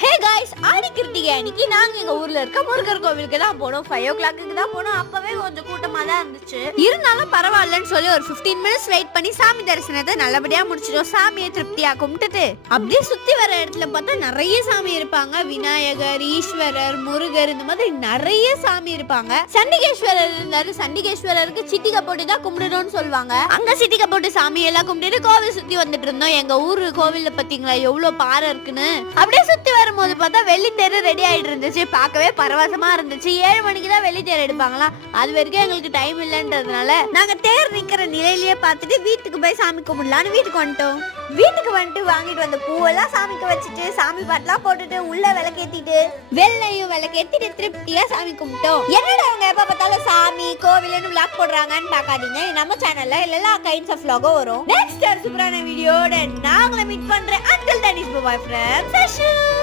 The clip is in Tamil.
ஹே காய்ஸ், ஆடி கிருத்திகை அன்னைக்கு நாங்க எங்க ஊர்ல இருக்க முருகர் கோவிலுக்கு தான் போனோம். 5 o'clock தான் போனோம். அப்பவே கொஞ்சம் கூட்டமா தான் இருந்துச்சு. இருந்தாலும் பரவாயில்லன்னு சொல்லி ஒரு 15 minutes வெயிட் பண்ணி சாமி தரிசனத்தை நல்லபடியா முடிச்சிட்டோம். சாமியை திருப்தியா கும்பிட்டுட்டு அப்படியே சுத்தி வர இடத்துல பார்த்தா நிறைய சாமி இருப்பாங்க. விநாயகர், ஈஸ்வரர், முருகர், இந்த மாதிரி நிறைய சாமி இருப்பாங்க. சண்டிகேஸ்வரர் இருந்தாரு. சண்டிகேஸ்வரருக்கு சிட்டிகை போட்டு தான் கும்பிடணும்னு சொல்லுவாங்க. அங்க சிட்டிகை போட்டு சாமி எல்லாம் கும்பிட்டு கோவில் சுத்தி வந்துட்டு இருந்தோம். எங்க ஊரு கோவில்ல பாத்தீங்களா எவ்வளவு பாறை இருக்குன்னு. அப்படியே சுத்தி வரும்போது பார்த்தா வெள்ளித்தேர் ரெடி ஆயிட்டு இருந்துச்சு. பார்க்கவே பரவசமா இருந்துச்சு. 7 மணிக்கு தான் வெள்ளித்தேர் எடுப்பாங்களாம். அது வரைக்கும் எங்களுக்கு டைம் இல்லைன்றதுனால நாங்க தேர் நிக்கிற நிலையிலேயே பார்த்துட்டு வீட்டுக்கு போய் சாமி கும்பிடலான்னு வீட்டுக்கு வந்துட்டோம். வீட்டுக்கு வந்துட்டு வாங்கிட்டு வந்த பூவெல்லாம் சாமிக்கு வச்சுட்டு சாமி பாட்டெல்லாம் போட்டுட்டு உள்ள விளக்கேத்திட்டு வெள்ளையும் விளக்கேத்திட்டு திருப்தியா சாமி கும்பிட்டோம். என்னடா அவங்க எப்ப பார்த்தாலும் சாமி கோவில்னு விளாக் போடுறாங்கன்னு பாக்காதீங்க. நம்ம சேனல்ல எல்லா கைண்ட்ஸ் ஆஃப் vlog வரும். நெக்ஸ்ட் சூப்பரான வீடியோட நாங்கள மீட் பண்றேன். until then is bye from Sashu.